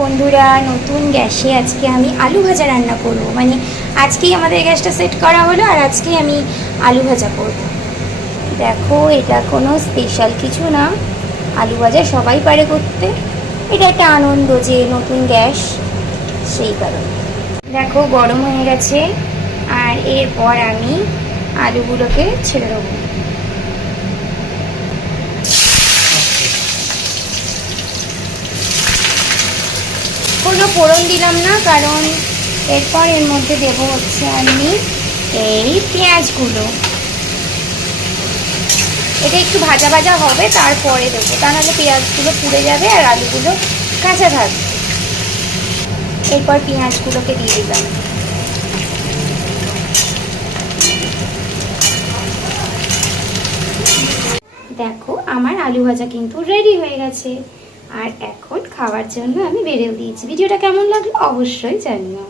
বন্ধুরা, নতুন গ্যাসে আজকে আমি আলু ভাজা রান্না করব। মানে আজকেই আমাদের গ্যাসটা সেট করা হলো আর আজকেই আমি আলু ভাজা করব। দেখো, এটা কোনো স্পেশাল কিছু না, আলু ভাজা সবাই পারে করতে। এটা একটা আনন্দ যে নতুন গ্যাস, সেই কারণে। দেখো, গরম হয়ে গেছে আর এরপর আমি আলুগুলোকে ছেড়ে দেবো। কোনো ফোড়ন দিলাম না, কারণ এরপর এর মধ্যে দেবো হচ্ছে আমি এই পেঁয়াজগুলো। এটা একটু ভাজা ভাজা হবে, তারপরে দেবো, তা নাহলে পেঁয়াজগুলো পুড়ে যাবে আর আলুগুলো কাঁচা থাকবে। এরপর পেঁয়াজগুলোকে দিয়ে দিলাম। দেখো, আমার আলু ভাজা কিন্তু রেডি হয়ে গেছে আর এখন খাওয়ার জন্য আমি বেড়েও দিয়েছি। ভিডিওটা কেমন লাগলো অবশ্যই জানিও।